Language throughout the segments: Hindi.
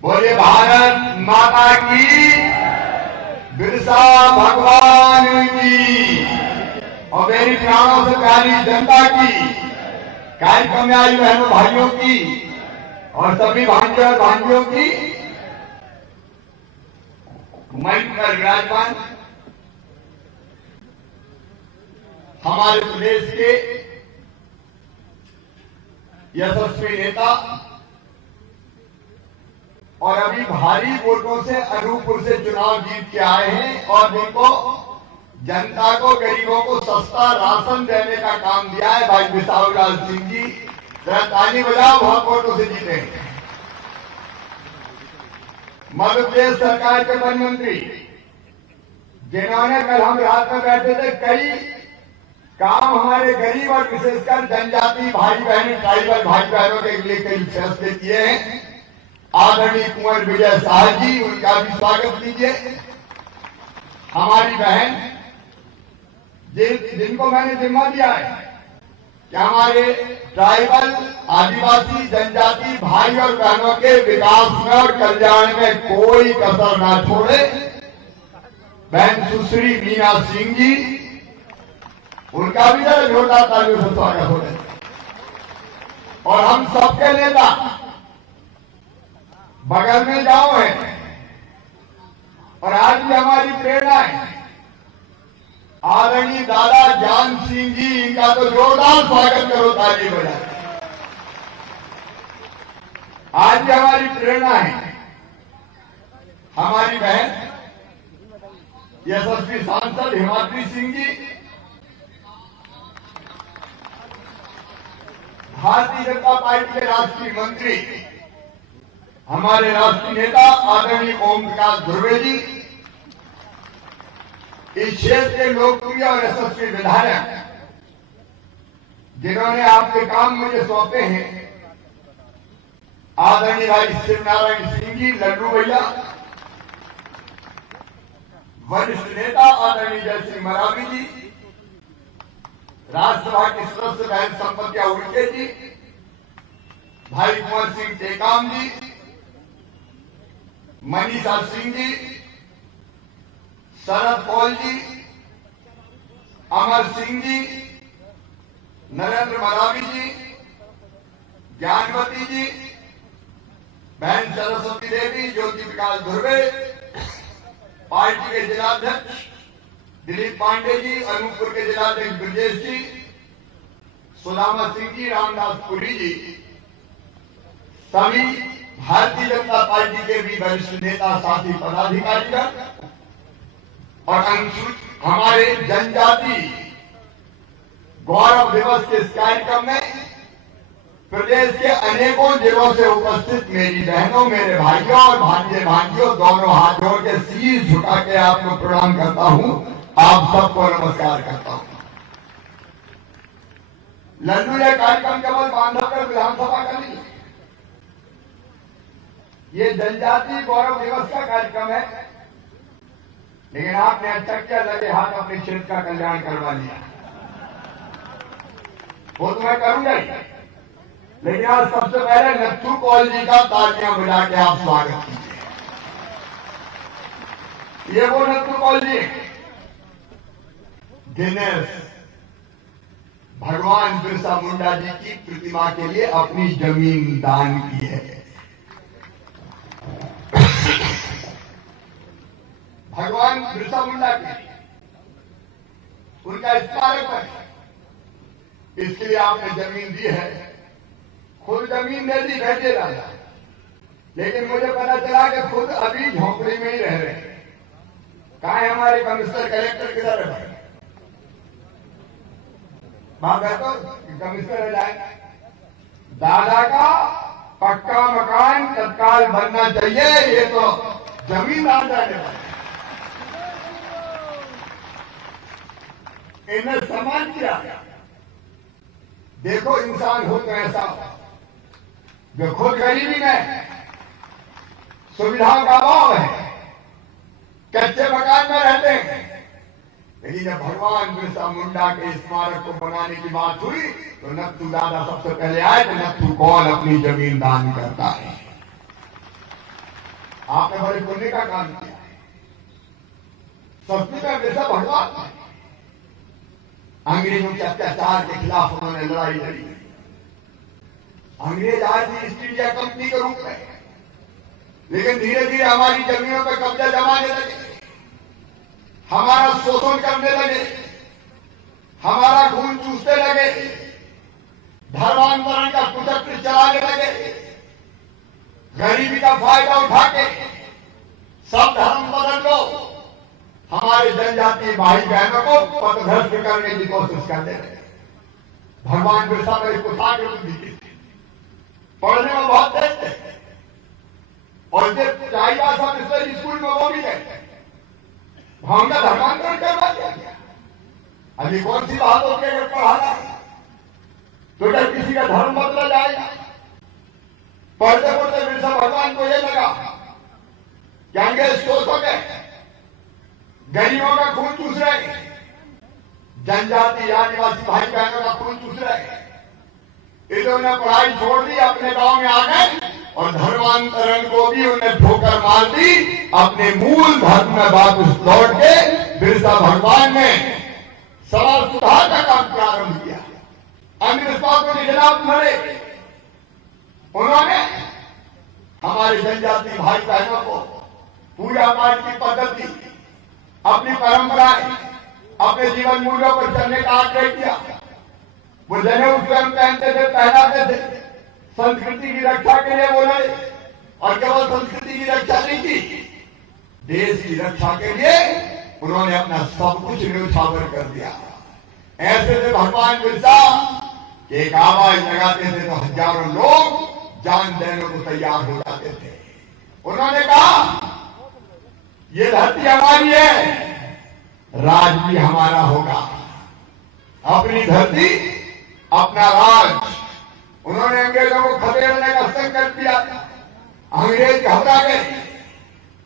बोले भारत माता की, बिरसा भगवान की और मेरी प्राणों से प्यारी जनता की, कार्यक्रम में आई बहनों भाइयों की और सभी भांजे और भांजियों की मंच पर विराजमान हमारे प्रदेश के यशस्वी नेता और अभी भारी वोटों से अनूपपुर से चुनाव जीत के आए हैं और जिनको जनता को, गरीबों को सस्ता राशन देने का काम दिया है भाई बिसाहू लाल सिंह जी, जरा ताली बजाओ, बहुत वोटों से जीते हैं। मध्य प्रदेश सरकार के वन मंत्री जिन्होंने कल हम रात में बैठे थे, कई काम हमारे गरीब और विशेषकर जनजाति भाई बहन, ट्राइबल भाई बहनों के लिए कई फैसले किए हैं। आदरणीय कुंवर विजय शाह जी, उनका भी स्वागत कीजिए। हमारी बहन जिनको मैंने जिम्मा दिया है कि हमारे ट्राइबल, आदिवासी, जनजाति भाई और बहनों के विकास में और कल्याण में कोई कसर ना छोड़े, बहन सुश्री मीना सिंह जी, उनका भी जरा जोरदार तालियों से स्वागत हो जाए। और हम सबके नेता बगल में जाओ है और आज भी हमारी प्रेरणा है आदरणीय दादा जान सिंह जी, इनका तो जोरदार स्वागत करो ताली बजाए। आज भी हमारी प्रेरणा है हमारी बहन यशस्वी सांसद हिमाद्री सिंह जी, भारतीय जनता पार्टी के राष्ट्रीय मंत्री हमारे राष्ट्रीय नेता आदरणीय ओम प्रकाश ध्रुवे जी, इस क्षेत्र के लोकप्रिय और यशस्वी विधायक जिन्होंने आपके काम मुझे सौंपे हैं, आदरणीय भाई शिवनारायण सिंह जी, लड्डू भैया, वरिष्ठ नेता आदरणीय जय सिंह मरावी जी, राज्यसभा के सदस्य बहन संपत्तिया उल्टे जी, भाई कुंवर सिंह टेकाम जी, मनीषा सिंह जी, शरद कौल जी, अमर सिंह जी, नरेंद्र मरावी जी, ज्ञानवती जी, बहन सरस्वती देवी, ज्योति प्रकाश ध्रुवे, पार्टी के जिलाध्यक्ष दिलीप पांडे जी, अनूपपुर के जिलाध्यक्ष ब्रजेश जी, सुदामा सिंह जी, रामदास पुरी जी, सभी भारतीय जनता पार्टी के भी वरिष्ठ नेता, साथी पदाधिकारीगण और अनुसूचित हमारे जनजाति गौरव दिवस के इस कार्यक्रम में प्रदेश के अनेकों जिलों से उपस्थित मेरी बहनों, मेरे भाइयों और भांजे भांजियों, दोनों हाथ जोड़ के शीश झुका के आपको प्रणाम करता हूं, आप सबको नमस्कार करता हूं। लड्डू यह कार्यक्रम केवल बांधवगढ़ विधानसभा का नहीं, ये जनजाति गौरव दिवस का कार्यक्रम है, लेकिन आपने अच्छा किया, लगे हाथ अपने क्षेत्र का कल्याण करवा लिया। वो तो मैं करूंगा ही, लेकिन आज सबसे पहले नत्थू कौल जी का तालियां बजा के आप स्वागत कीजिए। ये वो नत्थू कौल जी जिन्हें भगवान बिरसा मुंडा जी की प्रतिमा के लिए अपनी जमीन दान की है। भगवान बिरसा मुंडा के उनका स्मारक है, इसके लिए आपने जमीन दी है, खुद जमीन दे दी बैठे राजा, लेकिन मुझे पता चला कि खुद अभी झोंपड़ी में ही रह रहे हैं। कहाँ है हमारे कमिश्नर, कलेक्टर किधर है भाई? वहां बैठो, कमिश्नर है जाए। दादा का पक्का मकान तत्काल बनना चाहिए, ये तो जमीन आ जाने इन्हें सम्मान किया। देखो इंसान हो तो ऐसा जो खुद गरीबी में सुविधाओं का अभाव है, कच्चे मकान में रहते हैं, लेकिन जब भगवान बिरसा मुंडा के स्मारक को बनाने की बात हुई तो नत्थू दादा सबसे पहले आए। तो नत्थू कौन अपनी जमीन दान करता है, आपने बड़े पुण्य का काम किया है। संस्कृत में बिरसा भगवान है। अंग्रेजों के अत्याचार के खिलाफ उन्होंने लड़ाई लड़ी। अंग्रेज आए थे ईस्ट इंडिया कंपनी के रूप में, लेकिन धीरे धीरे हमारी जमीनों पर कब्जा जमाने लगे, हमारा शोषण करने लगे, हमारा खून चूसने लगे, धर्मांतरण का कुचक्र चलाने लगे, गरीबी का फायदा उठा के सब धर्म बदल लो, हमारे जनजातीय भाई बहनों को पथभ्रष्ट करने की कोशिश करने लगे। भगवान बिरसा मेरे कुठार के बुद्धि थी, पढ़ने में बहुत तेज थे, और जब चाहिए सब स्कूल में वो भी गए, उनका धर्मांतरण करवा दिया गया। अभी कौन सी बात होती है अगर पढ़ाना है तो जब किसी का धर्म बदला जाएगा। पढ़ते पढ़ते बिरसा भगवान को यह लगा कि अंग्रेज शोषक है, गरीबों का खून चूस रहे, जनजाति आदिवासी भाई बहनों का खून चूस रहे। इन्होंने पढ़ाई छोड़ दी, अपने गांव में आ गए और धर्मांतरण को भी उन्हें ठोकर मार दी। अपने मूल धर्म में वापस लौट के बिरसा भगवान ने समाज सुधार का काम प्रारंभ किया। अंधविश्वासों के खिलाफ लड़े। उन्होंने हमारे जनजाति भाई बहनों को पूजा पाठ की पद्धति, अपनी परंपराएं, अपने जीवन मूल्यों पर चलने का आग्रह किया। वो जनेऊ स्वयं पहनते थे, पहनाते थे, संस्कृति की रक्षा के लिए वो लड़े, और केवल संस्कृति की रक्षा नहीं की, देश की रक्षा के लिए उन्होंने अपना सब कुछ न्यौछावर कर दिया। ऐसे थे भगवान बिरसा, एक आवाज लगाते थे तो हजारों लोग जान देने को तैयार हो जाते थे। उन्होंने कहा ये धरती हमारी है, राज भी हमारा होगा, अपनी धरती अपना राज। उन्होंने अंग्रेजों को खदेड़ने का संकल्प किया। अंग्रेज घबरा गए,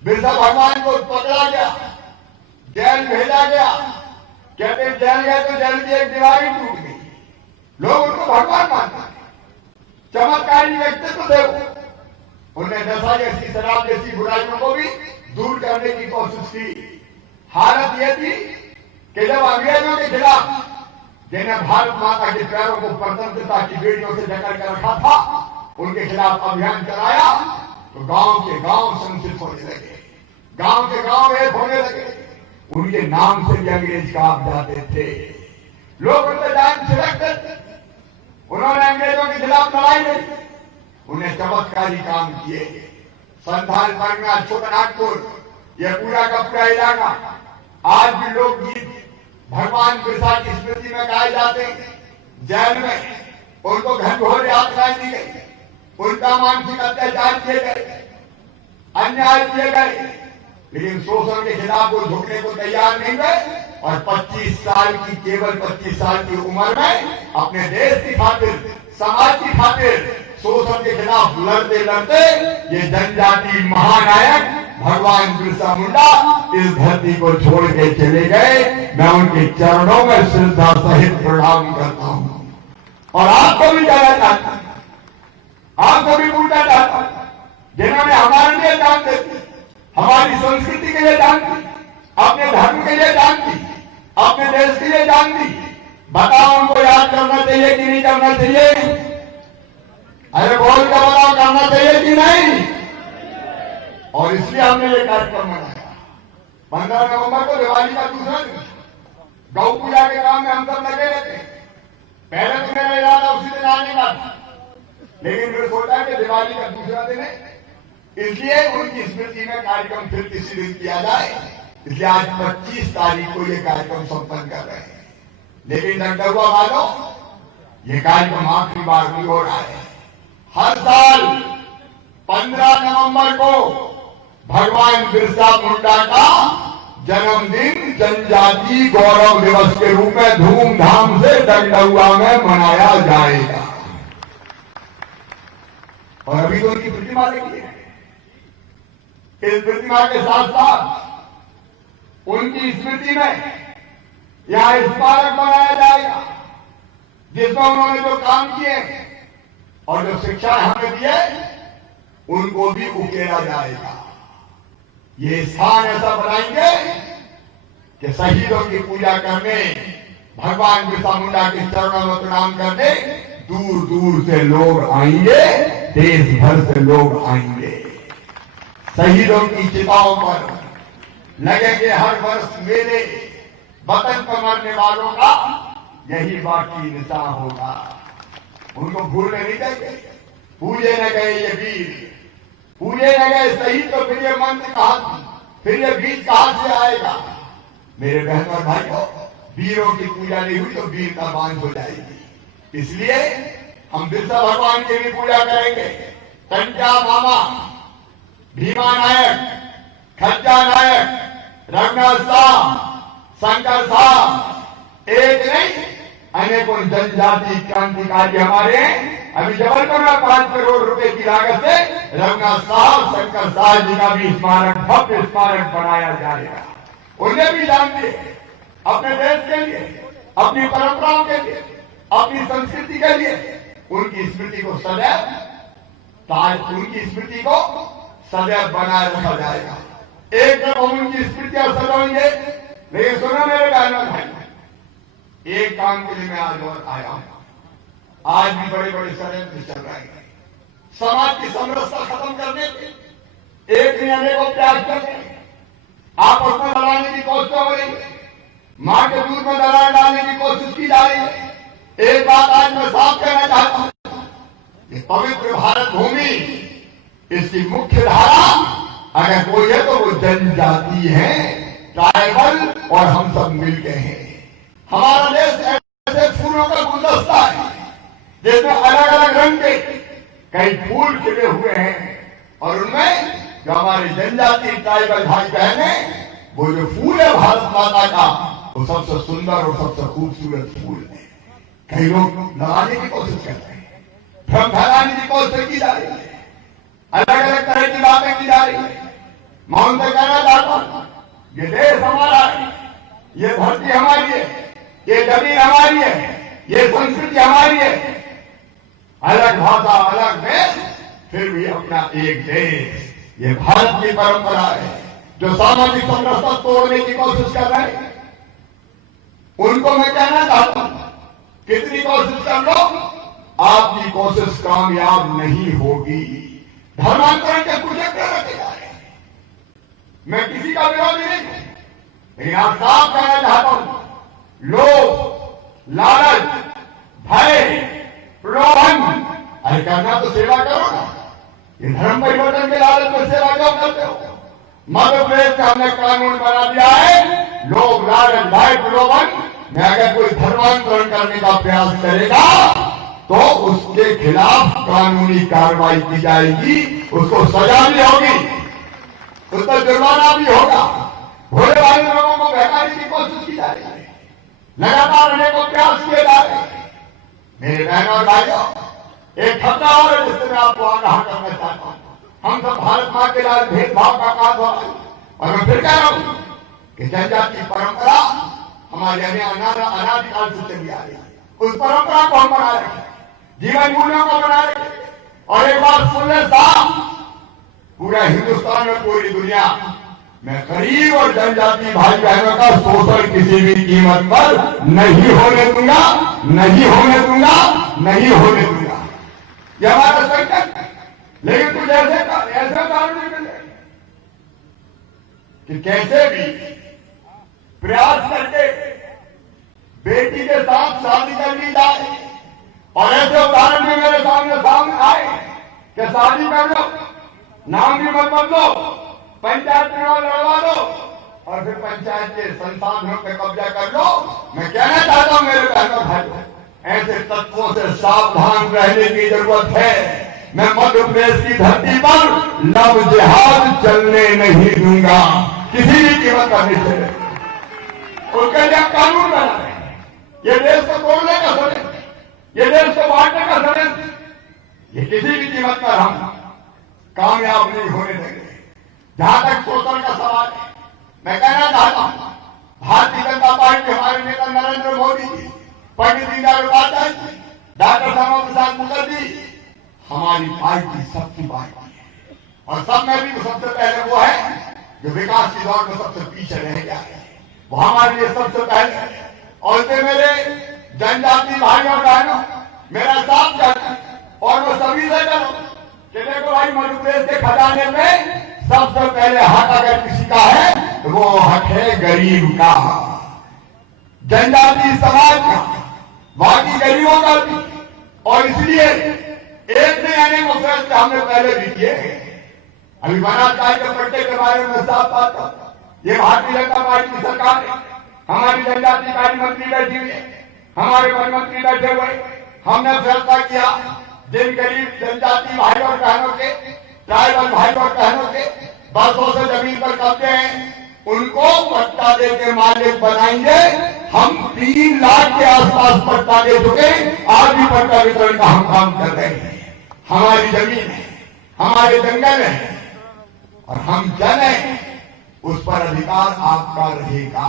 बिरसा भगवान को पकड़ा गया, जेल भेजा गया। कहते जेल गए तो जेल की एक दीवार ही टूट गई। लोग उनको भगवान मानते हैं, चमत्कारी व्यक्तित्व थे वो। उन्हें नशा जैसी, शराब जैसी बुराइयों को भी दूर करने की कोशिश की। हालत यह थी कि जब अंग्रेजों के खिलाफ, जिन्हें भारत माता के पैरों को स्वतंत्रता की बेड़ियों से जकड़ कर रखा था, उनके खिलाफ अभियान चलाया तो गांव के गांव संचित होने लगे, गांव के गांव एक होने लगे। उनके नाम से भी अंग्रेज कांप जाते थे, लोग उन पर जान छिड़कते थे। उन्होंने अंग्रेजों के खिलाफ लड़ाई लड़ी, उन्हें चमत्कारी काम किए। संथाल परगना, छोटानागपुर, यह पूरा का पूरा इलाका आज भी लोकगीत भगवान बिरसा की स्मृति में गाए जाते हैं। जेल में उनको घनघोर यातनाएं दी गई, उनका मानसिक अत्याचार किए गए, अन्याय किए गए, लेकिन शोषण के खिलाफ वो झुकने को तैयार नहीं हुए। और 25 साल की, केवल 25 साल की उम्र में अपने देश की खातिर, समाज की खातिर शोषण के खिलाफ लड़ते लड़ते ये जनजाति महानायक भगवान बिरसा मुंडा इस धरती को छोड़ के चले गए। मैं उनके चरणों में श्रद्धा सहित प्रणाम करता हूं और आपको भी जाना चाहता हूं, आपको भी पूछना चाहता हूं, जिन्होंने हमारे लिए जान दी, हमारी संस्कृति के लिए जान दी, अपने धर्म के लिए जान दी, अपने देश के लिए जान दी, बताओ उनको याद करना चाहिए कि नहीं करना चाहिए? अरे बोल कर बताओ, करना चाहिए कि नहीं? और इसलिए हमने ये कार्यक्रम मनाया। 15 नवंबर को दिवाली का दूसरा दिन, गौ पूजा के काम में हम सब लगे रहते। पहले तो मेरा इरादा उसी दिन आने का था, लेकिन फिर सोचा कि दिवाली का दूसरा दिन है, इसलिए उनकी स्मृति में कार्यक्रम फिर किसी दिन किया जाए। इसलिए आज 25 तारीख को ये कार्यक्रम संपन्न कर रहे हैं। लेकिन डंडुआ वालों, ये कार्यक्रम आखिरी बार भी हो रहा है। हर साल 15 नवंबर को भगवान बिरसा मुंडा का जन्मदिन जनजाति गौरव दिवस के रूप में धूमधाम से डंडुआ में मनाया जाएगा। और अभी तो उनकी प्रतिमा देखी है। इस प्रतिमा के साथ साथ उनकी स्मृति में यहां स्मारक बनाया जाएगा, जिसमें उन्होंने जो काम किए और जो शिक्षाएं हमें दिए उनको भी उकेरा जाएगा। ये स्थान ऐसा बनाएंगे कि शहीदों की पूजा करने, भगवान बिरसा मुंडा के चरणों में प्रणाम करने दूर दूर से लोग आएंगे, देश भर से लोग आएंगे। शहीदों की चिताओं पर लगेंगे हर वर्ष मेले, वतन पर मरने वालों का यही बाकी निशान होगा। उनको भूलने नहीं देंगे। पूजे न गए ये वीर, पूजे न गए शहीद, तो फिर ये मंत्र कहां, फिर ये बीज कहां से आएगा? मेरे बहनों और भाइयों, वीरों की पूजा नहीं हुई तो वीर का बांझ हो जाएगी। इसलिए हम बिरसा भगवान की भी पूजा करेंगे। टंटा मामा, भीमा नायक, खज्जा नायक, रघुनाथ साह, शंकर साह, एक नहीं अनेकों जनजाति क्रांतिकारी हमारे हैं। अभी जबलपुर में 5 करोड़ रुपए की लागत से रघुनाथ साह, शंकर साह जी का भी स्मारक, भव्य स्मारक बनाया जाएगा। उन्हें भी जान दिए अपने देश के लिए, अपनी परंपराओं के लिए, अपनी संस्कृति के लिए। उनकी स्मृति को सदैव उनकी स्मृति को सदैव बनाए रखा जाएगा। एक तरफ हम उनकी स्मृतियां सजाएंगे, लेकिन सुनो मेरे बहनों भाई, एक काम के लिए मैं आज और आया हूं। आज भी बड़े बड़े षड्यंत्र चल रहे हैं समाज की समरसता खत्म करने के, एक ने अनेकों प्रयास कर रहे हैं, आपस में लड़ाने की कोशिश हो रही है, मां के दूध में दरार डालने की कोशिश की जा रही है। एक बात आज मैं साफ कहना चाहता हूं, ये पवित्र भारत भूमि, इसकी मुख्य धारा अगर कोई है तो वो जनजाति है, ट्राइबल, और हम सब मिलके हैं। हमारा देश ऐसे फूलों का गुलदस्ता है जिसमें अलग अलग रंग के कई फूल खिले हुए हैं, और उनमें जो हमारे जनजाति ट्राइबल भाई बहन है, वो जो फूल है भारत माता का, वो सबसे सुंदर और सबसे खूबसूरत फूल है। कई लोग लगाने की कोशिश कर रहे हैं, भ्रम फैलाने की कोशिश की जा रही है, अलग अलग तरह की बातें की जा रही है। मैं उनसे कहना चाहता हूं, ये देश हमारा है, ये धरती हमारी है, ये जमीन हमारी है, ये संस्कृति हमारी है। अलग भाषा, अलग देश, फिर भी अपना एक देश। ये भारत की परंपरा है। जो सामाजिक समरसता तोड़ने की कोशिश कर रहे हैं, उनको मैं कहना चाहता हूं, कितनी कोशिश कर लो, आपकी कोशिश कामयाब नहीं होगी। धर्मांतरण के कुचक्र रखे जा रहे हैं। मैं किसी का विरोधी नहीं हूं, लेकिन आप साफ कहना चाहता हूं, लोभ, लालच, भय, प्रलोभन, अरे करना तो सेवा करो ना। ये धर्म परिवर्तन के लालच में सेवा क्यों करते हो? मध्य प्रदेश में हमने कानून बना दिया है, लोग, लालच, भय, प्रलोभन में अगर कोई धर्मांतरण करने का प्रयास करेगा तो उसके खिलाफ कानूनी कार्रवाई की जाएगी, उसको सजा भी होगी, उस पर जुर्माना भी होगा। भोले भाले लोगों को बहकाने की कोशिश की जा रही है, लगातार अनेकों प्रयास किए जा रहे हैं। मेरे बहनों और भाइयों, एक खतरा और है जिससे मैं आपको आगाह करना चाहता हूं। हम सब भारत मां के लाल भेदभाव का काम हो रहा है, और मैं फिर कह रहा हूं कि जनजाति परंपरा हमारे अनादिकाल से चली आ रही है। उस परंपरा को हम बना रहे हैं, जीवन मूल्यों को बना रहे हैं। और एक बात सुन ले साहब, पूरा हिंदुस्तान में, पूरी दुनिया में गरीब और जनजाति भाई बहनों का शोषण किसी भी कीमत पर नहीं होने दूंगा, नहीं होने दूंगा, नहीं होने दूंगा। ये हमारा संकल्प है। लेकिन कुछ ऐसे कारण नहीं मिले कि कैसे भी प्रयास करके बेटी के साथ शादी कर ली जाए, और ऐसे उदाहरण भी मेरे सामने आए कि शादी कर लो, नाम भी मत बदलो, पंचायत चुनाव लड़वा दो, और फिर पंचायत के संसाधनों पे कब्जा कर लो। मैं कहना चाहता हूं मेरे बहनों भाइयों, ऐसे तत्वों से सावधान रहने की जरूरत है। मैं मध्य प्रदेश की धरती पर लव जिहाद चलने नहीं दूंगा, किसी भी कीमत पर नहीं चले। उसके लिए कानून बना रहे हैं। ये देश को तोड़ने का षड्यंत्र, ये देश को बांटने का षड्यंत्र, ये किसी भी कीमत पर हम कामयाब नहीं होने देंगे। जहां तक शोषण का सवाल है, मैं कहना चाहता हूं, भारतीय जनता पार्टी, हमारे नेता नरेंद्र मोदी जी, पंडित दीनदयाल उपाध्याय जी, डॉक्टर श्यामा प्रसाद मुखर्जी, हमारी पार्टी सबकी पार्टी है। और सब में भी सबसे पहले वो है जो विकास की दौड़ में सबसे पीछे रह गया है, वो हमारे लिए सबसे पहले है। और इसलिए मेरे जनजाति भाई और बहनों, मेरा साथ करना और वो सभी से करो कि देखो भाई, मध्य प्रदेश के खजाने में सबसे पहले हक अगर किसी का है तो वो हक है गरीब का, जनजाति समाज का, बाकी गरीबों का भी। और इसलिए एक ने आने को फैसले हमने पहले भी किए हैं। अभी बनारस के पट्टे के बारे में साफ बात करता, ये भारतीय जनता पार्टी की सरकार है, हमारी जनजाति कार्य मंत्री बैठी हुई है, हमारे वन मंत्री बैठे हुए। हमने फैसला किया जिन गरीब जनजाति भाई और बहनों के, ट्राइबल भाई और बहनों के बरसों से जमीन पर कब्जे हैं, उनको पट्टा दे के मालिक बनाएंगे। हम 3 लाख के आसपास पट्टा दे चुके, आज भी पट्टा वितरण का हम काम कर रहे हैं। हमारी जमीन है, हमारे जंगल है और हम जन हैं, उस पर अधिकार आपका रहेगा।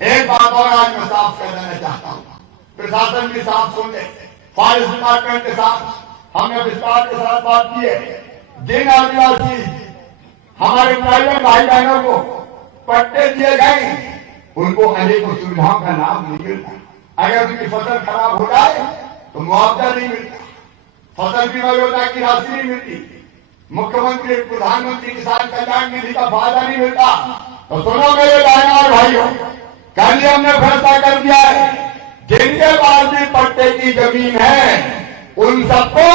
एक बात और आज मैं साफ कर देना चाहता हूं, प्रशासन भी साफ सुन ले, फॉरेस्ट डिपार्टमेंट के साथ हमने विस्तार के साथ बात की है। जिन आदिवासी हमारे ट्राइबल भाई बहनों को पट्टे दिए गए, उनको अनेकों सुविधाओं का लाभ नहीं मिलता। अगर उनकी फसल खराब हो जाए तो मुआवजा नहीं मिलता, फसल बीमा योजना की राशि नहीं मिलती, मुख्यमंत्री प्रधानमंत्री किसान कल्याण निधि का फायदा नहीं मिलता। तो सुनो मेरे बहनों और भाइयों, कल हमने फैसला कर दिया है, जिनके पास भी पट्टे की जमीन है उन सबको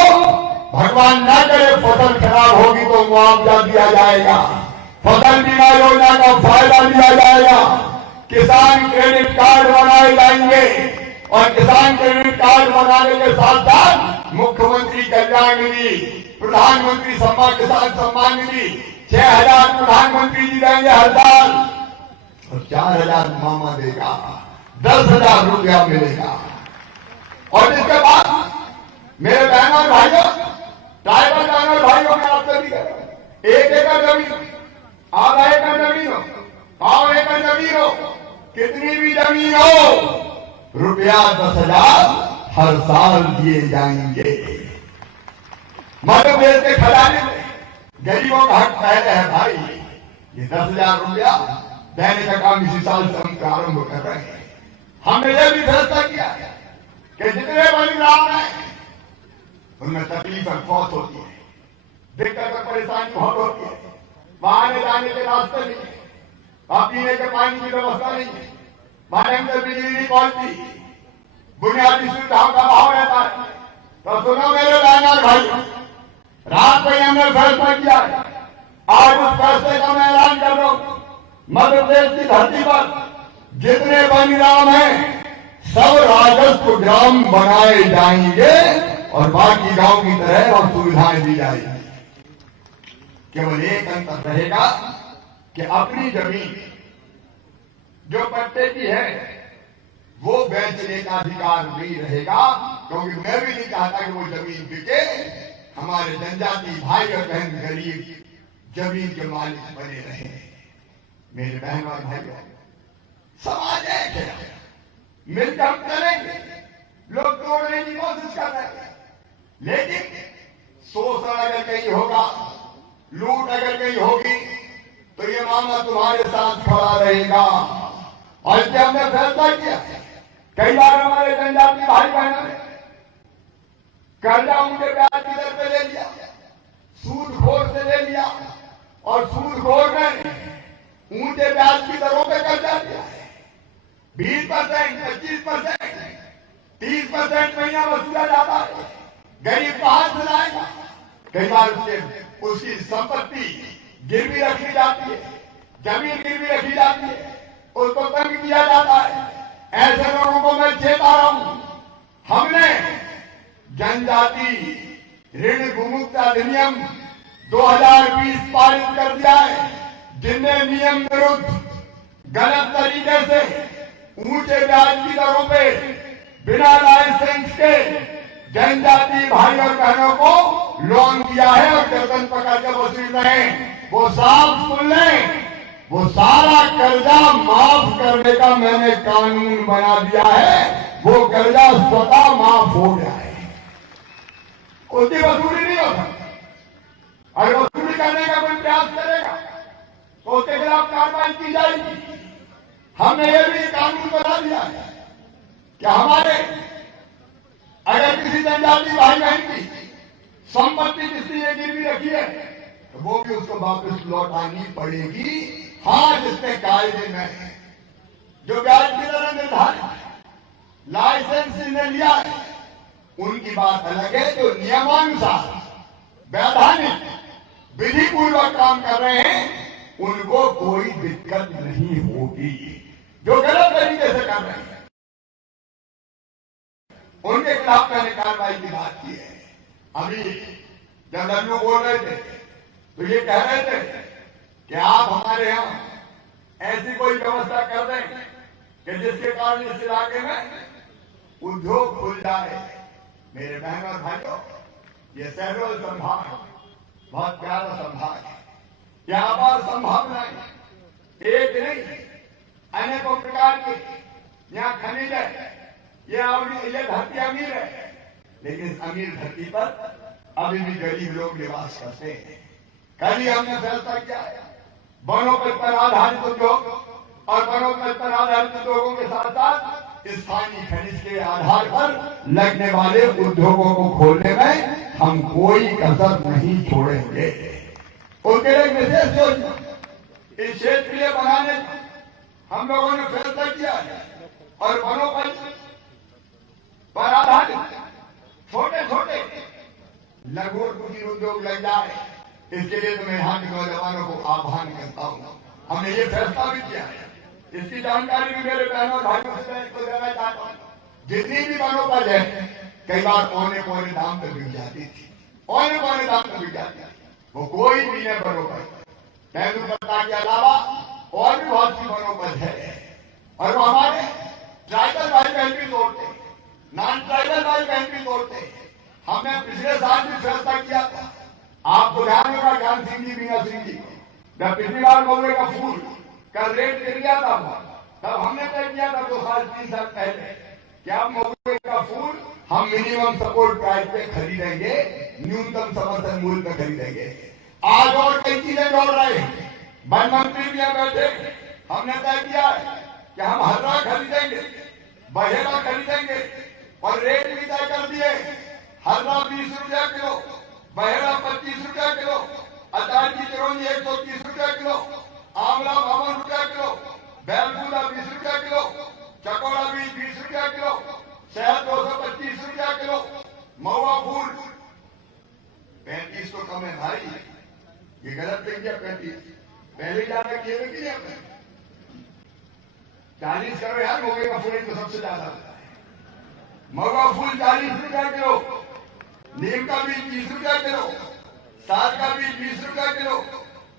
भगवान न करे फसल खराब होगी तो मुआवजा दिया जाएगा, फसल बीमा योजना का फायदा दिया जाएगा, किसान क्रेडिट कार्ड बनाए जाएंगे और किसान क्रेडिट कार्ड बनाने के साथ साथ मुख्यमंत्री कल्याण निधि, प्रधानमंत्री किसान सम्मान निधि 6,000 प्रधानमंत्री जी देंगे हर साल और 4,000 मामा देगा, 10,000 रुपया मिलेगा। और इसके बाद मेरे बहनों और भाइयों, ट्राइबल बहनों और भाइयों, मैं आपसे भी कह रहा हूं, 1 एकड़ जमीन, आधा एकड़ जमीन हो, 1/2 एकड़ जमीन हो, कितनी भी जमीन हो, रुपया 10,000 हर साल दिए जाएंगे। मध्य प्रदेश के खजाने में गरीबों का हक पहले है भाई। ये 10,000 रुपया देने का काम इसी साल से हम प्रारंभ कर रहे हैं। हमने यह भी फैसला किया कि जितने बड़ी ग्राम है उनमें तकलीफ और बहुत होती है, दिक्कत और परेशानी बहुत होती है, वहां आने जाने के रास्ते नहीं है, वहां पीने के पानी की व्यवस्था नहीं है, वहां अंदर बिजली नहीं पहुंचती, बुनियादी सुविधाओं का अभाव रहता है। तो सुनो मेरे बहन और भाइयों, रात को हमने फैसला किया है, आज उस फैसले का मैं ऐलान कर रहा हूं। मध्य प्रदेश की धरती पर जितने वन ग्राम हैं सब राजस्व ग्राम बनाए जाएंगे और बाकी गांव की तरह और सुविधाएं दी जाएगी। केवल एक अंतर रहेगा कि अपनी जमीन जो पट्टे की है वो बेचने का अधिकार नहीं रहेगा, क्योंकि मैं भी नहीं चाहता कि वो जमीन बिके। हमारे जनजाति भाई और बहन गरीब जमीन के मालिक बने रहे। मेरे बहन और भाइयों, समाज एक है, मिलकर हम चलेंगे। लोग तोड़ने की कोशिश कर रहे हैं, लेकिन शोषण अगर कहीं होगा, लूट अगर कहीं होगी, तो ये मामला तुम्हारे साथ खड़ा रहेगा। और इसलिए हमने फैसला किया, कई बार हमारे जनजाति भाई बहनों ने कर्जा उनके ब्याज की दर पे ले लिया, सूदखोर से ले लिया, और सूदखोर ने ऊंचे ब्याज की दरों पे कर्जा दिया है। 20%, 25%, 30% महीना वसूला जाता है। गरीब कहां से लाएगा? कई बार उसकी संपत्ति गिरवी रखी जाती है, जमीन गिरवी रखी जाती है, उसको तंग किया जाता है। ऐसे लोगों को मैं चेता रहा हूं। हमने जनजाति ऋण विमुक्ति अधिनियम 2020 पारित कर दिया है, जिनने नियम विरुद्ध गलत तरीके से ऊंचे ब्याज की दरों पे बिना लाइसेंस के जनजाति भाई और बहनों को लोन दिया है और गर्दन पकड़ के वसूल रहे हैं। वो साफ सुन लें, वो सारा कर्जा माफ करने का मैंने कानून बना दिया है। वो कर्जा स्वतः माफ हो गया है, उसकी वसूली नहीं होता। अगर वसूली करने का कोई प्रयास करेगा तो उसके खिलाफ कार्रवाई की जाएगी। हमने ये भी कानून बना दिया है कि हमारे अगर किसी जनजाति भाई बहन की संपत्ति किसी ने गिरवी रखी है तो वो भी उसको वापस लौटानी पड़ेगी। हाँ, जिसने कायदे में जो ब्याज की दर निर्धारित लाइसेंस ने लिया है उनकी बात अलग है। जो नियमानुसार वैधानिक विधि पूर्वक काम कर रहे हैं उनको कोई दिक्कत नहीं होगी। जो गलत तरीके से कर रहे हैं उनके खिलाफ मैंने कार्रवाई की बात की है। अभी जब लल्लू बोल रहे थे तो ये कह रहे थे कि आप हमारे यहां ऐसी कोई व्यवस्था कर दें कि जिसके कारण इस इलाके में उद्योग खुल जाए। मेरे बहनों और भाइयों, ये शहडोल संभाग बहुत प्यारा संभाग है। यहाँ पर संभावनाएं एक नहीं अनेकों प्रकार की। यहाँ खनिज है, ये धरती अमीर है, लेकिन इस अमीर धरती पर अभी भी गरीब लोग निवास करते हैं। कल ही हमने फैसला किया वनोपज पर आधारित उद्योग और वनोपज पर आधारित उद्योगों के साथ साथ स्थानीय खनिज के आधार पर लगने वाले उद्योगों को खोलने में हम कोई कसर नहीं छोड़ेंगे। उसके लिए विशेष योजना इस क्षेत्र के लिए बनाने हम लोगों ने फैसला किया है और वनोपज पर आधारित छोटे छोटे लघु और कुटीर उद्योग लग जाए, इसके लिए तो मैं यहाँ के नौजवानों को आह्वान करता हूँ। हमने ये फैसला भी किया है। इसकी जानकारी भी मेरे बहनों और भाइयों से मैं इसको देना चाहता हूँ। जितनी भी वनोपज है कई बार पौने पौने दाम पे बिक जाती थी, पौने पौने दाम पे बिक जाती थी। वो कोई भी नहीं वनोपज तेंदुपत्ता के अलावा और भी बहुत सी वनोपज है और वो हमारे ट्राइबल भाई बहन भी तोड़ते, नॉन ट्राइबल भाई बहन भी तोड़ते। हमने पिछले साल भी फैसला किया था, आपको ध्यान होगा ज्ञान सिंह जी, मीना सिंह जी, जब पिछली बार महुए का फूल का रेट गिर गया था तब हमने तय किया था 2 साल 3 साल पहले कि अब महुए का फूल हम मिनिमम सपोर्ट प्राइस पे खरीदेंगे, न्यूनतम समर्थन मूल्य पे खरीदेंगे। आज और कई चीजें जोड़ रहे हैं। वन मंत्री भी यहाँ बैठे, हमने तय किया कि हम हर्रा खरीदेंगे, बहेरा खरीदेंगे और रेट भी तय कर दिए। हर्रा 20 रुपया किलो, बहेरा 25 रुपया किलो, अचार की चिरौंजी 130 रुपया किलो, आंवला 52 रुपया किलो, बैलगुदा 20 रुपया किलो, चकौड़ा बीज 20 रुपया किलो, शहद 225 रुपया किलो, महुआ फूल 35 तो कम है भाई, ये गलत नहीं किया। 35 पहले ज्यादा किए थे कि नहीं? 40 करो यार, महुए का फूल तो सबसे ज्यादा होता है। महुआ फूल 40 रुपया किलो, नीम का बीज 20 रुपया किलो, साग का बीज 20 रुपया किलो,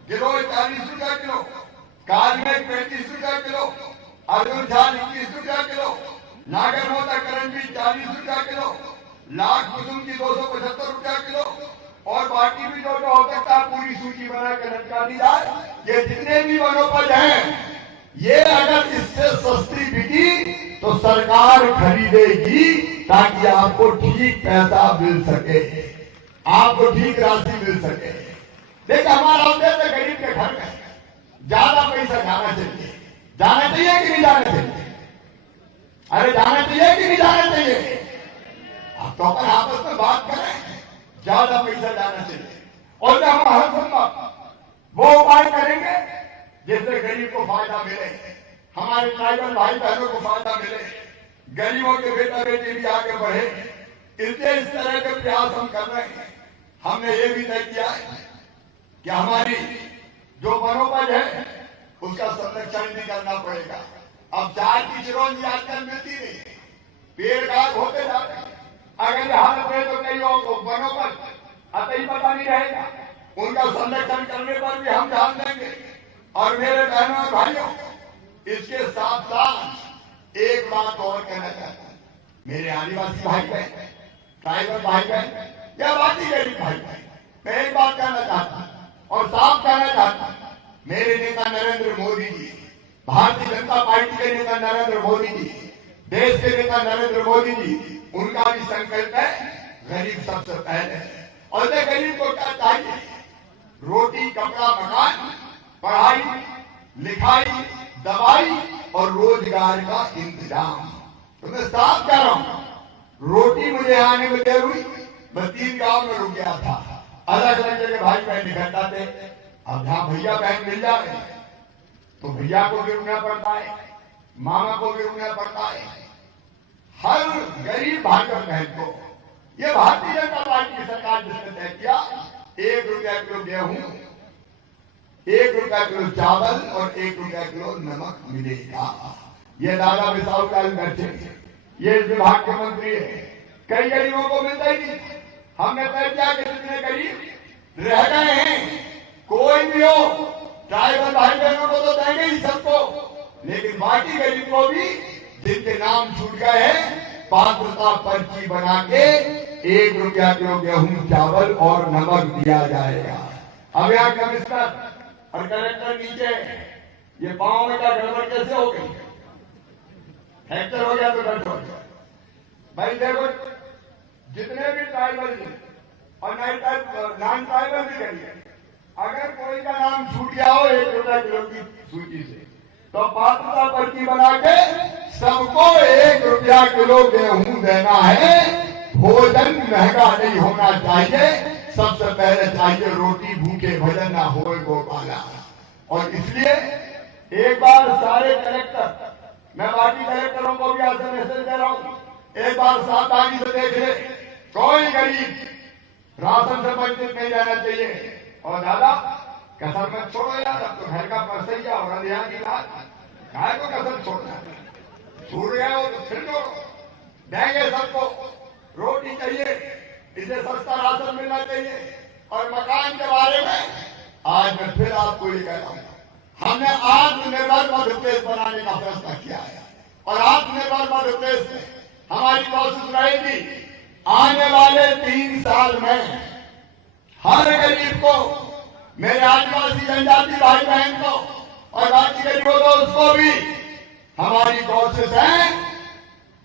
गिलोय 40 रुपया किलो, काजमेघ 35 रुपया किलो, अर्जुन झाल 21 रुपया किलो, नागर मोता करण बीज 40 रुपया किलो, लाख कुसुम की 275 रुपया किलो और बाकी भी जो हो सकता है पूरी सूची बना कर लटका दी जाए। ये जितने भी वनोपज हैं ये अगर इससे सस्ती बिकी तो सरकार खरीदेगी ताकि आपको ठीक पैसा मिल सके, आपको ठीक राशि मिल सके। देखिए हमारा उद्देश्य गरीब के घर में ज्यादा पैसा जाना चाहिए। जाना चाहिए कि नहीं जाना चाहिए? अरे जाना चाहिए कि नहीं जाना चाहिए? आप तो अपन आपस में बात करें, ज्यादा पैसा जाना चाहिए और हम हर संभव वो उपाय करेंगे जिससे गरीब को फायदा मिले, हमारे ट्राइबल भाई बहनों को फायदा मिले, गरीबों के बेटा बेटी भी आगे बढ़े। इसलिए इस तरह के प्रयास हम कर रहे हैं। हमने ये भी तय किया है कि हमारी जो वनोपज है उसका संरक्षण भी करना पड़ेगा। अब चार की चिरौंजी आजकल मिलती नहीं, पेड़ गाछ होते जाते हैं। अगर ये हालत रहे तो कई वनोपज अतई पता नहीं रहेगा। उनका संरक्षण करने पर भी हम ध्यान देंगे। और मेरे बहनों और भाइयों, इसके साथ साथ एक बात और कहना चाहता हूं। मेरे आदिवासी भाई बहन, ट्राइबल भाई बहन या बाकी गरीब भाई बहन, मैं एक बात कहना चाहता हूं और साफ कहना चाहता हूं। मेरे नेता नरेंद्र मोदी जी, भारतीय जनता पार्टी के नेता नरेंद्र मोदी जी, देश के नेता नरेंद्र मोदी जी, उनका भी संकल्प है गरीब सबसे पहले। और गरीब को क्या चाहिए? रोटी, कपड़ा, मकान पढ़ाई लिखाई, दवाई और रोजगार का इंतजाम। तो मैं साफ कह रहा हूं, रोटी मुझे आने में देर हुई, मैं 3 गांव में रुक गया था, अलग अलग जगह भाई बहन इकट्ठा थे। अब जहां भैया बहन मिल जाए तो भैया को भी रुकना पड़ता है, मामा को भी रुकना पड़ता है, हर गरीब भाई और बहन को। ये भारतीय जनता पार्टी की सरकार जिसने तय किया, 1 रुपया किलो गेहूं, 1 रुपया किलो चावल और 1 रुपया किलो नमक मिलेगा। ये दादा बिसाऊ लाल बैठे, ये इस विभाग के मंत्री है। कई गरीबों को मिलता ही नहीं। हमने तय किया कि जितने गरीब रह गए हैं, कोई भी हो, ट्राइबल भाई बहनों को तो देंगे ही सबको, लेकिन बाकी गरीब को भी जिनके नाम छूट गए हैं, पात्रता पर्ची बना के 1 रुपया किलो गेहूं, चावल और नमक दिया जाएगा। अब यहाँ कमिश्नर और कलेक्टर नीचे, ये पांव में का गड़बड़ कैसे हो गई? हेक्टर हो गया तो गड़बड़ हो गया। भाई देखो, जितने भी ट्राइबल और नॉन ट्राइबल भी करिए, अगर कोई का नाम छूट गया हो 1 रुपया किलो की सूची से, तो पात्रता पर्ची बना के सबको 1 रुपया किलो गेहूं देना है। भोजन महंगा नहीं होना चाहिए, सबसे पहले चाहिए रोटी, भूखे भजन ना हो गोपाला। और इसलिए एक बार सारे कलेक्टर, मैं बाकी कलेक्टरों को भी आज मैसेज दे रहा हूं, एक बार सावधानी से देख ले, कोई गरीब राशन से वंचित नहीं रहना चाहिए। और दादा कसर मत छोड़ो यार, अब तो घर का परसैया और अंधिया की बात, गाय को कसर छोड़ना, छूट गया हो तो फिर जोड़ो, देंगे सबको। रोटी चाहिए, इसे सस्ता राशन मिलना चाहिए। और मकान के बारे में आज मैं फिर आपको ये कह रहा हूं, हमने आत्मनिर्भर मध्य प्रदेश बनाने का फैसला किया है। और आत्मनिर्भर मध्य प्रदेश में हमारी कोशिश रहेगी, आने वाले 3 साल में हर गरीब को, मेरे आदिवासी जनजाति भाई बहन को और बाकी गरीबों को, उसको भी हमारी कोशिश है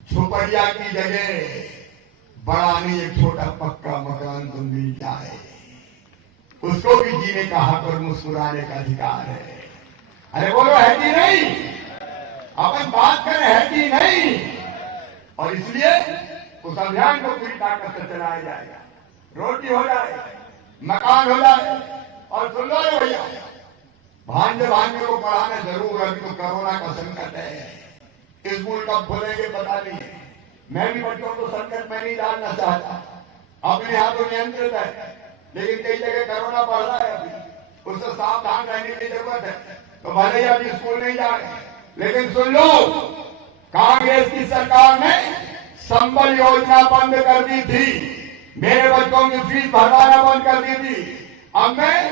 झोपड़िया की जगह बड़ा नहीं, एक छोटा पक्का मकान तो मिल जाए, उसको भी जीने का हक और मुस्कुराने का अधिकार है। अरे बोलो है कि नहीं? अपन बात करें है कि नहीं? और इसलिए उस अभियान को पूरी ताकत से चलाया जाएगा। रोटी हो जाए, मकान हो जाए। और सुन लो रे भैया, भांजे को पढ़ाना जरूर, अभी तो कोरोना का संकट है, स्कूल कब खुलेंगे पता नहीं है। मैं भी बच्चों को संकट में नहीं डालना चाहता, अपने यहाँ तो नियंत्रित है, लेकिन कई जगह कोरोना बढ़ रहा है, अभी उससे सावधान रहने की जरूरत है। तो भले ही अभी स्कूल नहीं जा रहे, लेकिन सुन लो, कांग्रेस की सरकार ने संबल योजना बंद कर दी थी, मेरे बच्चों की फीस भरवाना बंद कर दी थी। अब मैं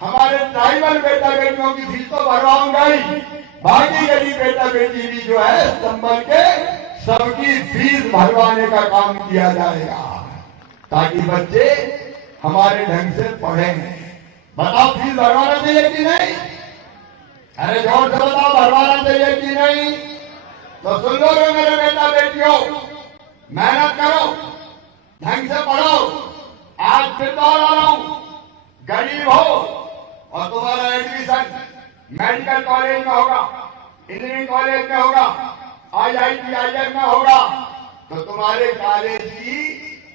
हमारे ट्राइबल बेटा बेटियों की फीस तो भरवाऊंगा ही, बाकी गरीब बेटा बेटी भी जो है संबल के सबकी फीस भरवाने का काम किया जाएगा, ताकि बच्चे हमारे ढंग से पढ़ें। बताओ फीस भरवाना चाहिए कि नहीं? अरे जोर से बताओ, भरवाना चाहिए कि नहीं? तो सुन लो रे मेरे बेटा बेटियों, मेहनत करो, ढंग से पढ़ो। आज फिर दोहरा रहा हूं, गरीब हो और तुम्हारा एडमिशन मेडिकल कॉलेज में होगा, इंजीनियरिंग कॉलेज में होगा, IIT में होगा, तो तुम्हारे कॉलेज की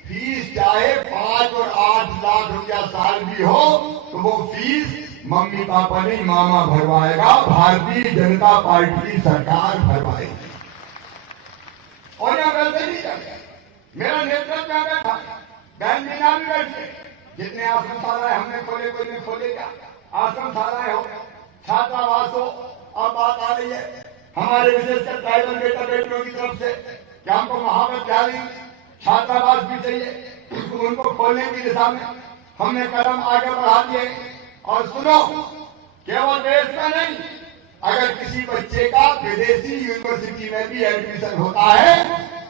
फीस चाहे 5 और 8 लाख रुपया साल भी हो, तो वो फीस मम्मी पापा नहीं, मामा भरवाएगा, भारतीय जनता पार्टी की सरकार भरवाएगी। और यहां वैसे नहीं चले, मेरा नेतृत्व में बैठा, बहन मीना भी बैठे, जितने आश्रमशालाएं हमने खोले, कोई नहीं खोलेगा, आश्रमशालाएं हो, छात्रावास हो। अब बात आ रही है हमारे विशेषकर ट्राइबल बेटा बेटियों की तरफ से कि हमको महाविद्यालय छात्रावास भी चाहिए, उनको खोलने की दिशा में हमने कदम आगे बढ़ा दिए। और सुनो, केवल देश में नहीं, अगर किसी बच्चे का विदेशी यूनिवर्सिटी में भी एडमिशन होता है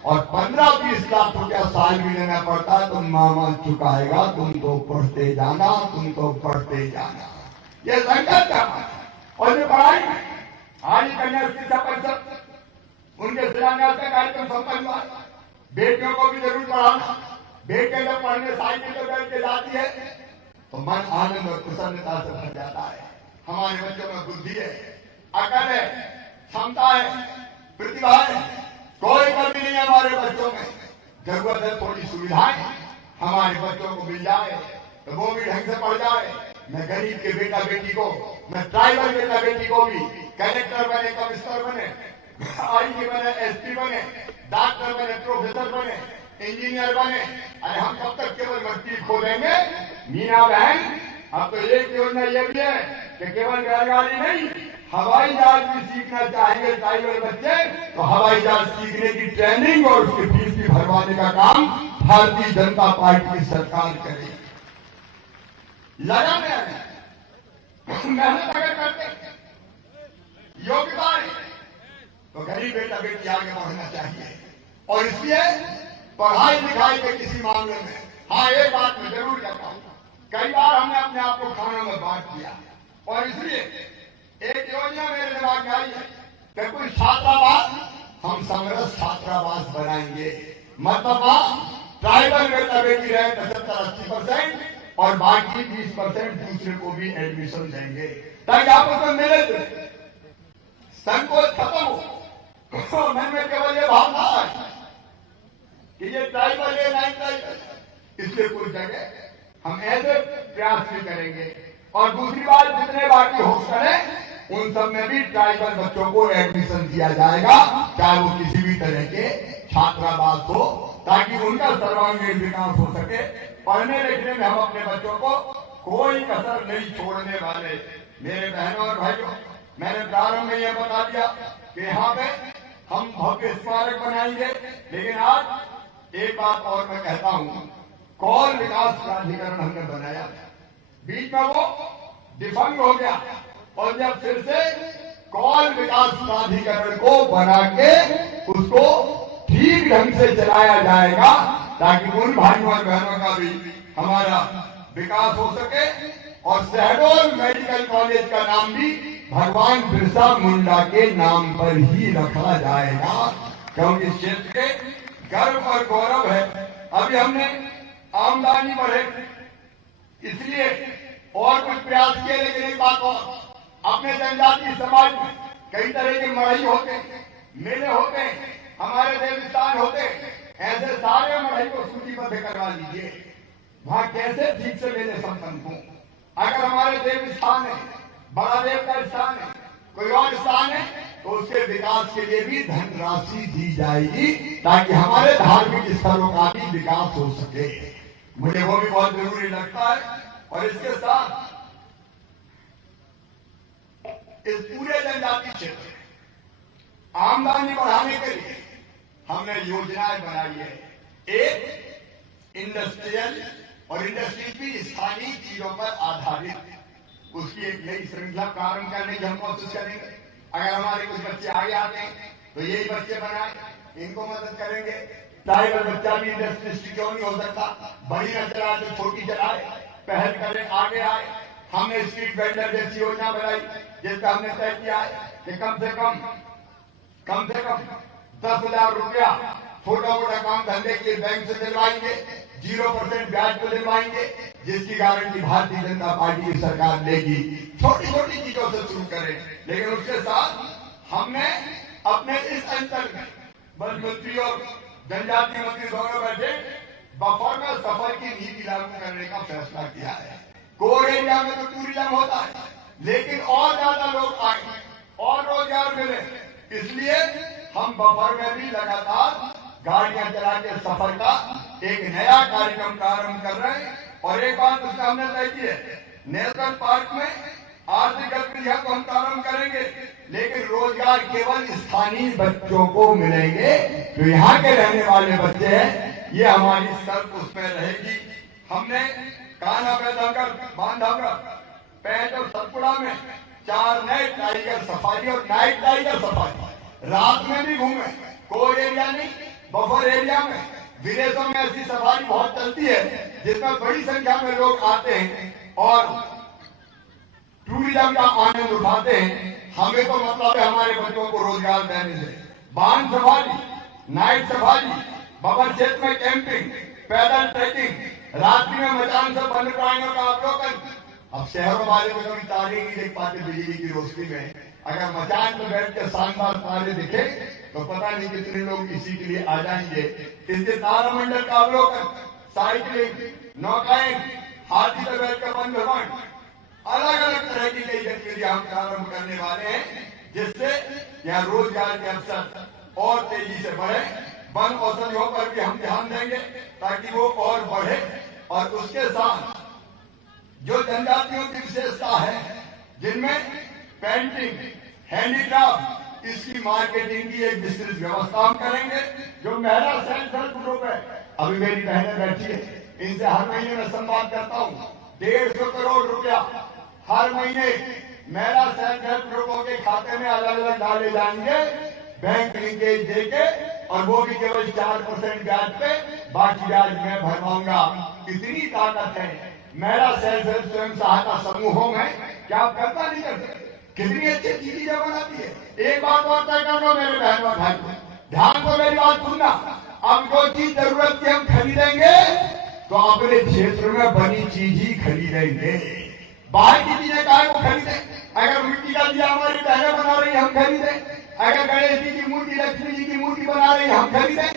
और 15-20 लाख रुपया साल भी लेना पड़ता है, तो मामा चुकाएगा, तुम तो पढ़ते जाना, तुम तो पढ़ते जाना। ये संकट का है। और जो पढ़ाई में आज कन्या शिक्षा परिषद, उनके शिलान्यास का कार्यक्रम संपन्न हुआ। बेटियों को भी जरूर पढ़ाना, बेटे जब पढ़ने साइकिल पर बैठ के जाती है तो मन आनंद और प्रसन्नता से भर जाता है। हमारे बच्चों में बुद्धि है, अकल है, क्षमता है, प्रतिभा है, कोई कमी नहीं है हमारे बच्चों में। जरूरत है थोड़ी सुविधाएं हमारे बच्चों को मिल जाए तो वो भी ढंग से पढ़ जाए। मैं गरीब के बेटा बेटी को, मैं ट्राइबल बेटा बेटी को भी कलेक्टर बने, कमिश्नर बने, आईजी बने, एसपी बने, डॉक्टर बने, प्रोफेसर बने, इंजीनियर बने। अरे हम कब तक केवल मट्टी खोदेंगे? मीना बहन, अब तो एक योजना ये भी है कि केवल बैलगाड़ी नहीं, हवाई जहाज भी सीखना चाहेंगे ट्राइबल बच्चे तो हवाई जहाज सीखने की ट्रेनिंग और उसकी फीस भी भरवाने का काम भारतीय जनता पार्टी की सरकार करेगी। लगन है, मेहनत अगर करते, योग्यता है तो गरीब बेटा बेटी आगे बढ़ना चाहिए। और इसलिए पढ़ाई लिखाई के किसी मामले में, हाँ एक बात मैं जरूर कहता हूं, कई बार हमने अपने आप को खानों में बांट दिया और इसलिए एक योजना मेरे दिमाग में आई है कि कोई छात्रावास, हम समरस छात्रावास बनाएंगे। मतलब ट्राइबल बेटा बेटी रहे 75-80% और बाकी 20% दूसरे को भी एडमिशन देंगे ताकि आपस में मिले जुले, संकोच खत्म हो। मन में केवल ये भावना है कि ये ट्राइबल है, नहीं ट्राइबल, इसलिए कुछ जगह हम ऐसे प्रयास भी करेंगे। और दूसरी बात, जितने बाकी हॉस्टल है उन सब में भी ट्राइबल बच्चों को एडमिशन दिया जाएगा, चाहे वो किसी भी तरह के छात्रावास हो, ताकि उनका सर्वांगीण विकास हो सके। पढ़ने लिखने में हम अपने बच्चों को कोई कसर नहीं छोड़ने वाले। मेरे बहनों और भाइयों, मैंने प्रारंभ में यह बता दिया कि यहाँ पे हम भव्य स्मारक बनाएंगे, लेकिन आज एक बात और मैं कहता हूँ, कौल विकास प्राधिकरण हमने बनाया, बीच में वो डिफंग हो गया और जब फिर से कौल विकास प्राधिकरण को बना के उसको ठीक ढंग से चलाया जाएगा ताकि उन भाइयों और बहनों का भी हमारा विकास हो सके। और शहडोल मेडिकल कॉलेज का नाम भी भगवान बिरसा मुंडा के नाम पर ही रखा जाएगा, क्योंकि इस क्षेत्र के गर्व और गौरव है। अभी हमने आमदनी बढ़े इसलिए और कुछ प्रयास किए, लेकिन एक बात और, अपने जनजातीय समाज में कई तरह के मढ़ई होते, मेले होते, हमारे देवस्थान होते, ऐसे सारे मढ़ई को सूचीबद्ध करवा लीजिए, वहां कैसे ठीक से मेले संपन्न हों। अगर हमारे देव स्थान है, बड़ा देव का स्थान है, कोई और स्थान है, तो उसके विकास के लिए भी धनराशि दी जाएगी ताकि हमारे धार्मिक स्थलों का भी विकास हो सके। मुझे वो भी बहुत जरूरी लगता है। और इसके साथ इस पूरे जनजातीय क्षेत्र में आमदनी बढ़ाने के लिए हमने योजनाएं बनाई है। एक इंडस्ट्रियल और इंडस्ट्री भी स्थानीय चीजों पर आधारित, उसकी एक नई श्रृंखला प्रारंभ करने की हम कोशिश करेंगे। अगर हमारे कुछ बच्चे आगे आते हैं तो यही बच्चे बनाए, इनको मदद करेंगे। ट्राइबल बच्चा भी इंडस्ट्रिस्ट क्यों नहीं हो सकता, बड़ी न चलाए तो छोटी चलाए, पहल करें, आगे आए। हमने स्ट्रीट वेंडर जैसी योजना बनाई जिसका हमने तय किया है कि कम से कम 10,000 रुपया छोटा मोटा काम धंधे के लिए बैंक से दिलवाएंगे, 0% ब्याज पर दिलवाएंगे, जिसकी गारंटी भारतीय जनता पार्टी की सरकार लेगी। छोटी छोटी चीजों से शुरू करें, लेकिन उसके साथ हमने अपने इस अंचल में वन मंत्री और जनजातीय मंत्री दोनों बैठे बफर में सफर की नीति लागू करने का फैसला किया है। कोर एरिया में तो टूरिज्म होता है, लेकिन और ज्यादा लोग आए और रोजगार मिले, इसलिए हम बफर में भी लगातार गाड़ियां चला के सफर का एक नया कार्यक्रम प्रारंभ कर रहे हैं। और एक बात उसका हमने तय की है, नेशनल पार्क में आर्थिक गतिविधियां तो हम प्रारंभ करेंगे, लेकिन रोजगार केवल स्थानीय बच्चों को मिलेंगे, जो यहाँ के रहने वाले बच्चे हैं। ये हमारी शर्त उसमें रहेगी। हमने कान्हा पैदलकर, बांधवगढ़, पैंट और सतपुड़ा में 4 नए टाइगर सफारी और नाइट टाइगर सफारी, रात में भी घूमे, कोर एरिया नहीं, बफर एरिया में। विदेशों में ऐसी सफारी बहुत चलती है जिसमें बड़ी संख्या में लोग आते हैं और टूरिज्म का आनंद उठाते हैं। हमें तो मतलब है हमारे बच्चों को रोजगार देने से। बांध सफारी, नाइट सफारी, बफर क्षेत्र में कैंपिंग, पैदल ट्रैकिंग, रात्रि में मैदान से वन्य प्राणियों का अवलोकन, अब शहरों वाले तो कभी तारे नहीं देख पाते बिजली की रोशनी में, अगर मचान पर बैठ के शानदार तारे दिखे तो पता नहीं कितने लोग इसी के लिए आ जाएंगे। इसके तारामंडल का अवलोकन, साइकिलिंग, नौकाएं, हाथी पर बैठ कर वन भ्रमण, अलग अलग तरह की कई गतिविधियां हम प्रारंभ करने वाले हैं, जिससे यहाँ रोजगार के अवसर और तेजी से बढ़े। वन औषधियों पर भी हम ध्यान देंगे ताकि वो और बढ़े, और उसके साथ जो जनजातियों की विशेषता है जिनमें पेंटिंग, हैंडीक्राफ्ट, इसकी मार्केटिंग की एक विस्तृत व्यवस्था हम करेंगे। जो महिला सेल्फ हेल्प ग्रुप है, अभी मेरी बहनें बैठी है, इनसे हर महीने में संवाद करता हूँ। 150 करोड़ रुपया हर महीने महिला सेल्फ हेल्प ग्रुपों के खाते में अलग अलग डाले जाएंगे, बैंक लिंकेज देके, और वो भी केवल 4% ब्याज पे, बाकी ब्याज मैं भरवाऊंगा। इतनी ताकत है महिला सेल्फ हेल्प स्वयं सहायता समूहों में, क्या आप कल्पना नहीं करते कितनी अच्छी चीजें बनाती है। एक बात और तय कर लो मेरे बहन और भाई, ध्यान को मेरी बात सुनना। अब जो चीज जरूरत की हम खरीदेंगे तो अपने क्षेत्र में बनी चीज ही खरीदेंगे, बाहर की चीजें काहे को खरीदें। अगर मिट्टी का दिया हमारी बहनें बना रही हम खरीदें, अगर गणेश जी की मूर्ति, लक्ष्मी जी की मूर्ति बना रही हम खरीदें।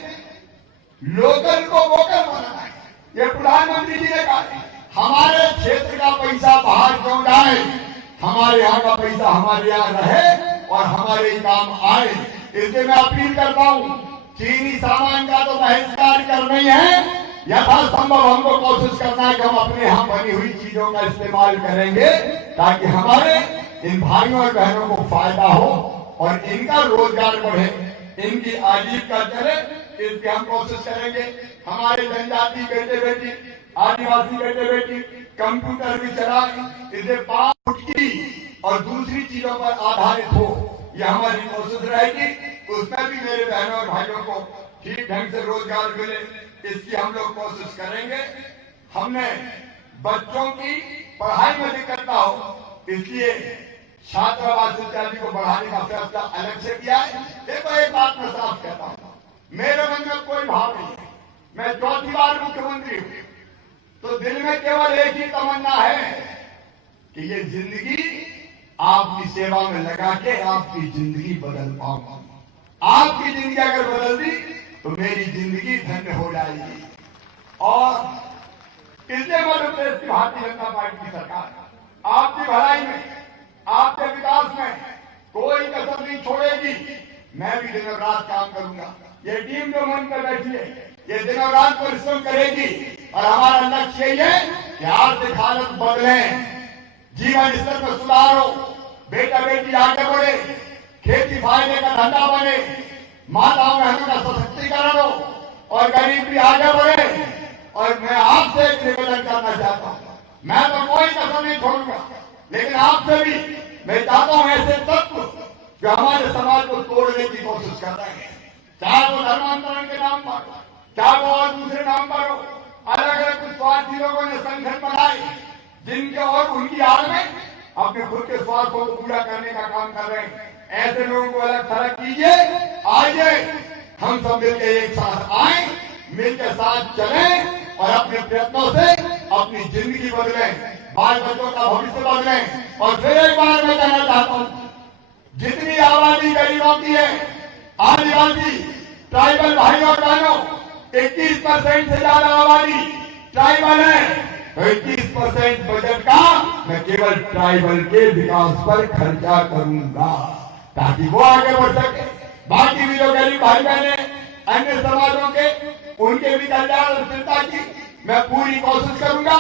लोकल को वोकल बनाना है, ये प्रधानमंत्री जी ने कहा। हमारे क्षेत्र का पैसा बाहर क्यों जाए, हमारे यहाँ का पैसा हमारे यहाँ रहे और हमारे ही काम आए। इसलिए मैं अपील करता हूँ, चीनी सामान का तो बहिष्कार करना ही है, यथासंभव हमको कोशिश करना है कि हम अपने यहाँ बनी हुई चीजों का इस्तेमाल करेंगे ताकि हमारे इन भाइयों और बहनों को फायदा हो और इनका रोजगार बढ़े, इनकी आजीविका चले, इसकी हम कोशिश करेंगे। हमारे जनजाति बेटे बेटी, आदिवासी बेटे बेटी कंप्यूटर भी चलाए, इसे 5 फुट की और दूसरी चीजों पर आधारित हो, यह हमारी कोशिश रहेगी। उसमें भी मेरे बहनों और भाइयों को ठीक ढंग से रोजगार मिले, इसकी हम लोग कोशिश करेंगे। हमने बच्चों की पढ़ाई में दिक्कत ना हो, इसलिए छात्रावास इत्यादि को बढ़ाने का फैसला अलग से किया है। देखो एक बात मैं साफ कहता हूं, मेरे मन में कोई भाव नहीं है, मैं 4थी बार मुख्यमंत्री हूं, तो दिल में केवल एक ही तमन्ना है कि ये जिंदगी आपकी सेवा में लगा के आपकी जिंदगी बदल पाऊंगा। आपकी जिंदगी अगर बदल दी तो मेरी जिंदगी धन्य हो जाएगी। और इसलिए मध्य प्रदेश की भारतीय जनता पार्टी की सरकार आपकी भलाई में, आपके विकास में कोई कसर नहीं छोड़ेगी। मैं भी दिनों रात काम करूंगा, ये टीम जो मन पर बैठी है ये दिनों रात परिश्रम करेगी, और हमारा लक्ष्य ये है कि आर्थिक हालत बदले, जीवन स्तर में सुधार हो, बेटा बेटी आगे बढ़े, खेती फायदे का धंधा बने, माताओं बहनों का सशक्तिकरण हो और गरीब भी आगे बढ़े। और मैं आपसे एक निवेदन करना चाहता हूं, मैं तो कोई कसर नहीं छोड़ूंगा, लेकिन आपसे भी मैं चाहता हूं ऐसे तत्व जो हमारे समाज को तोड़ने की कोशिश कर रहे हैं, चाहे वो धर्मांतरण के नाम पर, चाहे वो और दूसरे नाम पर हो, अलग अलग कुछ स्वार्थी लोगों ने संगठन बनाए जिनके और उनकी आड़ में अपने खुद के स्वार्थों को पूरा करने का काम कर रहे हैं। ऐसे लोगों को अलग थलग कीजिए, आइए हम सब मिलकर एक साथ आए, मिलकर साथ चलें और अपने प्रयत्नों से अपनी जिंदगी बदलें, बाल बच्चों का भविष्य बदलें। और फिर एक बार मैं कहना चाहता हूं, जितनी आबादी गरीबों की है, आदिवासी ट्राइबल भाइयों और बहनों, 21% से ज्यादा आबादी ट्राइबल है, तो 21% बजट का मैं केवल ट्राइबल के विकास पर खर्चा करूंगा ताकि वो आगे बढ़ सके। बाकी भी जो गरीब भाई बहने अन्य समाजों के, उनके भी कल्याण और चिंता की मैं पूरी कोशिश करूंगा,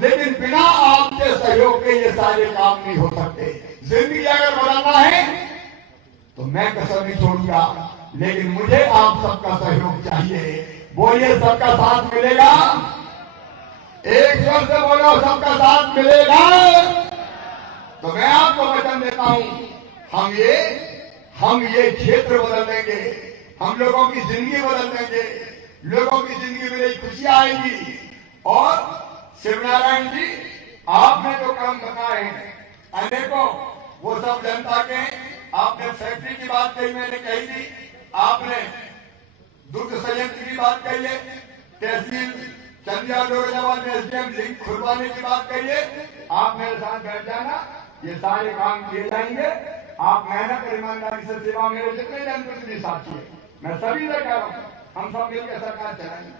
लेकिन बिना आपके सहयोग के ये सारे काम नहीं हो सकते। जिंदगी अगर बदलना है तो मैं कसर नहीं छोड़ूंगा, लेकिन मुझे आप सबका सहयोग चाहिए। बोलिए सबका साथ मिलेगा, एक स्वर से बोलो सबका साथ मिलेगा। तो मैं आपको वचन देता हूं, हम ये क्षेत्र बदल देंगे, हम लोगों की जिंदगी बदल देंगे, लोगों की जिंदगी में एक खुशी आएगी। और शिवनारायण जी, आपने जो काम बताए हैं अनेकों, वो सब जनता के। आपने फैक्ट्री की बात कही, मैंने कही थी, आपने दुग्ध संयंत्र की बात कही है, तहसील चंदिया लोकसभा में एसडीएम लिंक खुलवाने की बात करिए। आप मेरे साथ बैठ जाना, ये सारे काम किए जाएंगे। आप मेहनत और ईमानदारी से सेवा, मेरे जितने जनप्रतिनिधि साथी है, मैं सभी से कह रहा हूँ, हम सब मिलकर सरकार चलाएंगे,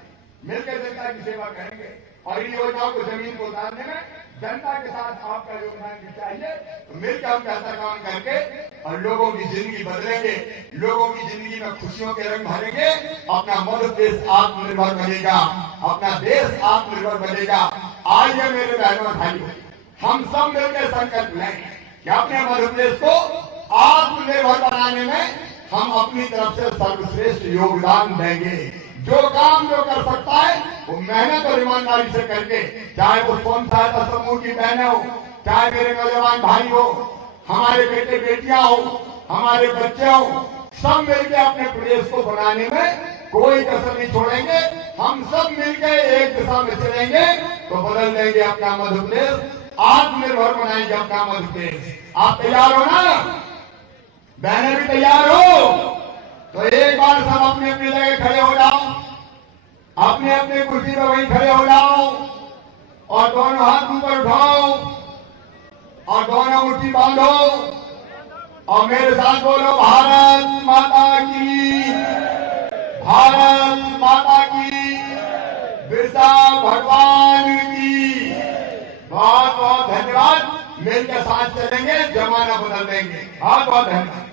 मिलकर जनता की सेवा करेंगे और इन योजनाओं को जमीन को उतारने में जनता के साथ आपका योगदान भी चाहिए। तो मिलकर हम ऐसा काम करके और लोगों की जिंदगी बदलेंगे, लोगों की जिंदगी में खुशियों के रंग भरेंगे। अपना मध्य प्रदेश आत्मनिर्भर बनेगा, अपना देश आत्मनिर्भर बनेगा। आइए मेरे बहनों भाइयों, हम सब मिलकर संकल्प लें कि अपने मध्य प्रदेश को आत्मनिर्भर बनाने में हम अपनी तरफ से सर्वश्रेष्ठ योगदान देंगे। जो काम जो कर सकता है वो मेहनत और ईमानदारी से करके, चाहे वो स्वयं सहायता समूह की बहनें हो, चाहे मेरे नौजवान भाई हो, हमारे बेटे बेटियां हो, हमारे बच्चे हो, सब मिलकर अपने प्रदेश को बनाने में कोई कसर नहीं छोड़ेंगे। हम सब मिलकर एक दिशा में चलेंगे तो बदल देंगे अपना मध्य प्रदेश, आत्मनिर्भर बनाएंगे अपना मध्य प्रदेश। आप तैयार हो ना? बहनें भी तैयार हो? तो एक बार सब अपने अपनी जगह खड़े हो जाओ, अपने अपने कुर्सी पर वहीं खड़े हो जाओ और दोनों हाथ ऊपर उठाओ और दोनों मुट्ठी बांधो और मेरे साथ बोलो, भारत माता की, भारत माता की, बिरसा भगवान की। बहुत बहुत धन्यवाद। मिलकर साथ चलेंगे, जमाना बदल देंगे। बहुत बहुत धन्यवाद।